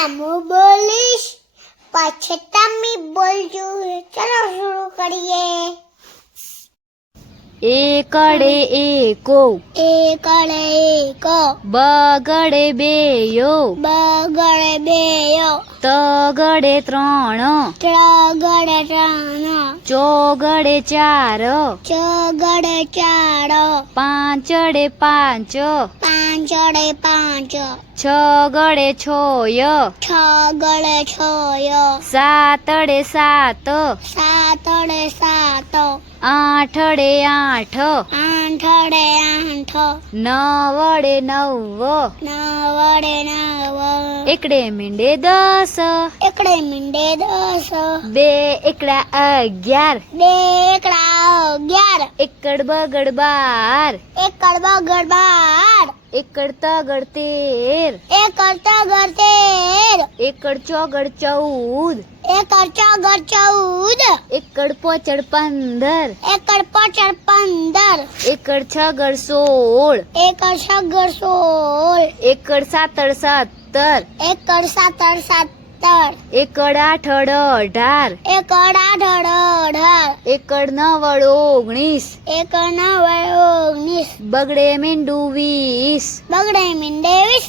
હું બોલીશ પછી તમે બોલજો. ચલો શરૂ કરીએ. એકડે એકો, એકડે એકો, બગડે બેયો, બગડે બેયો, તગડે ત્રણ, ત્રગડે ત્રણ, ચોગડે ચાર, ચોગડે ચાર, પાંચડે પાંચ, પાંચડે પાંચ, છગડે છોય, છગડે છોય, સાતડે સાત, સાતડે સાત, આઠડે આઠ, આઠડે આઠ, નવડે નવ, નવડે નવ, એકડે મીંડે દસ, એકડે મીંડે દસ, બે એકડા અગિયાર, બે એકડા અગિયાર, એકડ બગડ બાર, એકડ બગડ બાર, એકડ તગડ તેર, એકડ તગડ તેર, એકડ ચોગડ ચૌદ, એકડ ચોગડ ચૌદ, એકડ પોચડ પંદર, એકડ પચડ પંદર, એકડ છગડ સોળ, એકડ છગડ સોળ, એકડ સાતડ સત્તર, એકડ સાતડ સત્તર, એકડ આઠડ અઢાર, એકડ આઠડ અઢાર, એકડ નવડ ઓગણીસ, એકડ નવડ ઓગણીસ, બગડે મીંડું વીસ, બગડે મીંડે વીસ,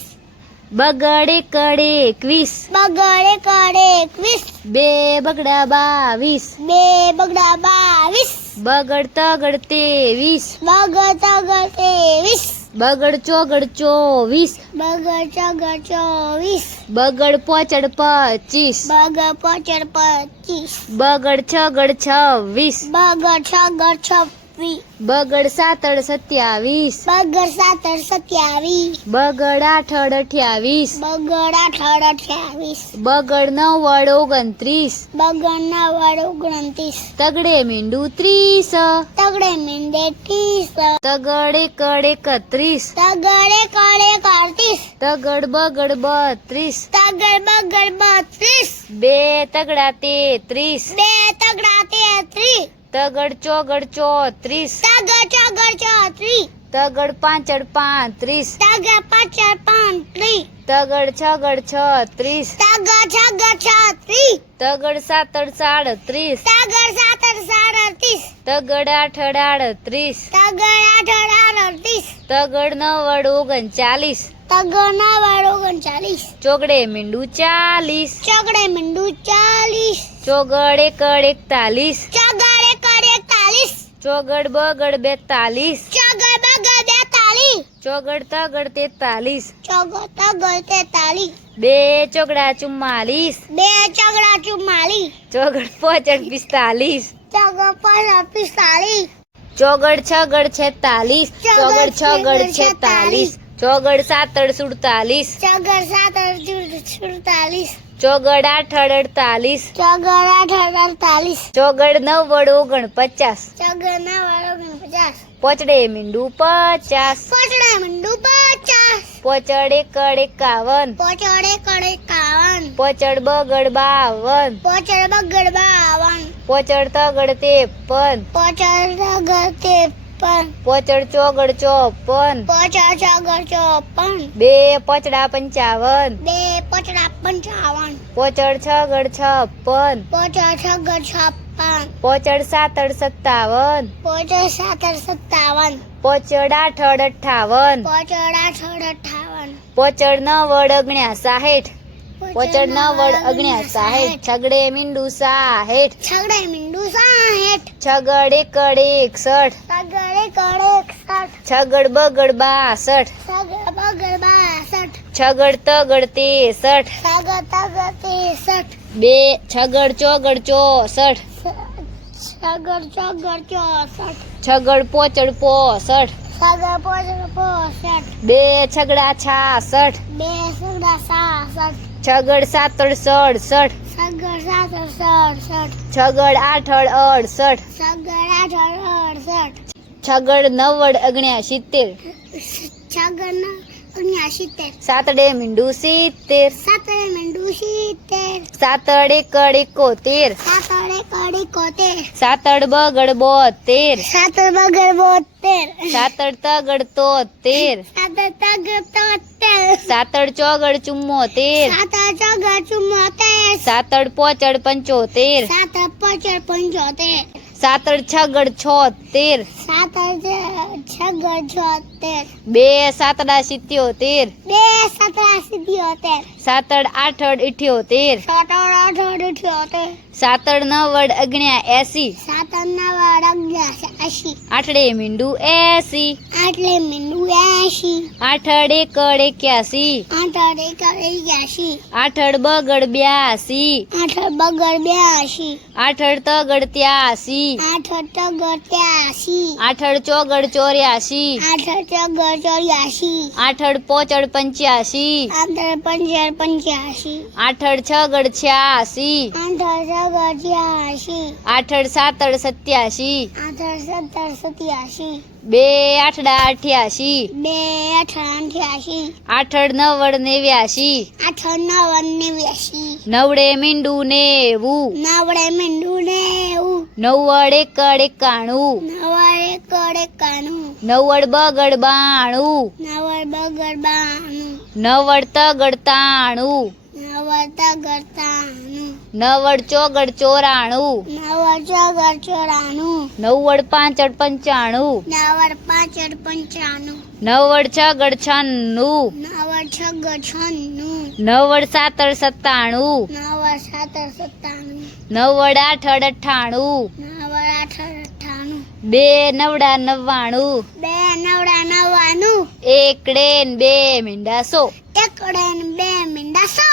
બગડ એકડ એકવીસ, બગડ એકડ એકવીસ, બે બગડા બાવીસ, બે બગડા બાવીસ, બગડ તગડ ત્રેવીસ, બગડ તગડ ત્રેવીસ, બગડ ચોગડ ચોવીસ, બગડ ચોગડ ચોવીસ, બગડ પોચડ પચીસ, બગડ પચડ પચીસ, બગડ છગડ છવ્વીસ, બગડ છગડ છવ્વીસ, બગડ સાતડ સત્યાવીસ, બગડ સાતડ સત્યાવીસ, બગડ આઠડ અઠ્યાવીસ, બગડ આઠડ અઠ્યાવીસ, બગડ નવડ ઓગણત્રીસ, બગડ નવડ ઓગણત્રીસ, તગડે મીંડું ત્રીસ, તગડે મીંડે ત્રીસ, તગડ એકડ એકત્રીસ, તગડ એકડ એકત્રીસ, તગડ બગડ બત્રીસ, તગડ બગડ બત્રીસ, બે તગડા તેત્રીસ, બે તગડા તેત્રીસ, તગડ ચોગડ ચોત્રીસ, તગડ ચોગડ ચોત્રીસ, તગડ પાંચડ પાંત્રીસ, તગડ પચડ પાંત્રીસ, તગડ છગડ છત્રીસ, તગડ છગડ છત્રીસ, તગડ સાતડ સાડત્રીસ, તગડ સાતડ સાડત્રીસ, તગડ આઠડ આડત્રીસ, તગડ આઠડ આડત્રીસ, તગડ નવડ ઓગણચાલીસ, તગડ નવડ ઓગણચાલીસ, ચોગડે મીંડું ચાલીસ, ચોગડે મીંડું ચાલીસ, ચોગડ એકડ એકતાલીસ, ચોગડ એકડ એકતાલીસ, ચોગડ બગડ બેતાલીસ, ચોગડ બગડ બેતાલીસ, ચોગડ તગડ તેતાલીસ, ચોગડ તગડ તેતાલીસ, બે ચોગડા ચુમ્માલીસ, બે ચોગડા ચુમ્માલીસ, ચોગડ પોચડ પિસ્તાલીસ, ચોગડ પચડ પિસ્તાલીસ, ચોગડ છગડ છેતાલીસ, ચોગડ છગડ છેતાલીસ, ચોગડ સાતડ સુડતાલીસ, ચોગડ સાતડ સુડતાલીસ, ચોગડ આઠડ અડતાલીસ, ચોગડ આઠડ અડતાલીસ, ચોગડ નવડ ઓગણપચાસ, ચોગડ નવડ ઓગણપચાસ, પોચડે મીંડું પચાસ, પચડે મીંડું પચાસ, પોચડ એકડ એકાવન, પચડ એકડ એકાવન, પોચડ બગડ બાવન, પચડ બગડ બાવન, પોચડ તગડ ત્રેપન, પચડ તગડ ત્રેપન, પોચડ ચોગડ ચોપન, પચડ ચોગડ ચોપન, બે પોચડા પંચાવન, બે પચડા પંચાવન, પોચડ છગડ છપ્પન, પચડ છગડ છપ્પન, પોચડ સાતડ સત્તાવન, પચડ સાતડ સત્તાવન, પોચડ આઠડ અઠ્ઠાવન, પચડ આઠડ અઠ્ઠાવન, પોચડ નવડ અગણ્યાસાઠ, પોચડ નવડ અગણ્યાસાઠ, છગડે મીંડું સાઠ, છગડે મીંડું સાઠ, છગડ એકડ એકસઠ, છગડ એકડ એકસઠ, છગડ બગડ બાસઠ, છગડ બગડ બાસઠ, છગડ તગડ તેસઠ, છગડ તગડ ત્રેસઠ, બે છગડ ચોગડ ચોસઠ, છગડ ચોગડ ચોસઠ, છગડ પોચડ પોસઠ, છગડ પચડ પોસઠ, બે છગડા છાસઠ, બે છગડા સાસઠ, છગડ સાતડ સડસઠ, છગડ સાતડ સડસઠ, છગડ આઠડ અડસઠ, છગડ આઠડ અડસઠ, છગડ નવડ અગણ્યાસિત્તેર, છગડ અગ્ન્યાસિત્તેર, સાતડે મીંડું સિત્તેર, સાતડે મીંડું સિત્તેર, સાતડ એકડ એકોતેર, સાતડ એકડ એકોતેર. સાતડ બગડ 72. સાતડ બગડ 72. સાતડ તગડ 73. સાતડ તગડ 73. સાતડ ચોગડ 74. સાતડ ચોગડ 74. સાતડ પોચડ 75. સાતડ પચડ 75. સાતડ છગડ 76. સાતડ છગડ 76. બે સાતડા 77. બે સાતડા 77. સાતડ આઠડ 78. સાતડ આઠડ 78. સાતડ નવડ અગણ્યા 80. સાતડ નવડ 80. આઠડે મીંડું 80. આટલે મીંડું 80. આઠડ એકડ 81. આઠડ એકડ 81. આઠડ બગડ 82. આઠડ બગડ 82. આઠડ તગડ 83. આઠડ તગડ 83. આઠડ ચોગડ 84. આઠડ ચોગડ 84. આઠડ પોચડ 85. આઠડ પંચડ 85. આઠડ છગડ 86. આઠડ છગડ 86. આઠડ સાતડ 87. આઠડ સત્તર 87. બે આઠડા 88. બે આઠડ 88. આઠડ નવડ 89. આઠડ નવડ 89. નવડે મીંડું 90. નવડે મીંડું 90. નવ્વડ એકડ 91. નવડ એકડ 91. નવ્વડ બગડ 92. નવડ બગડ 92. નવ્વડ તગડ 93. નવડ તગડ 93. નવ્વડ ચોગડ 94. નવડ ચોગડ 94. નવ્વડ પાંચડ 95. નવડ પાંચડ 95. નવ્વડ છગડ 96. નવડ છગડ 96. નવ્વડ સાતડ 97. નવડ સાતડ 97. નવ્વડ આઠડ 98. નવડ આઠડ 98. બે નવડા 99. બે નવડા 99. એકડે ને બે મીંડા 100. એકડે ને બે મીંડા 100.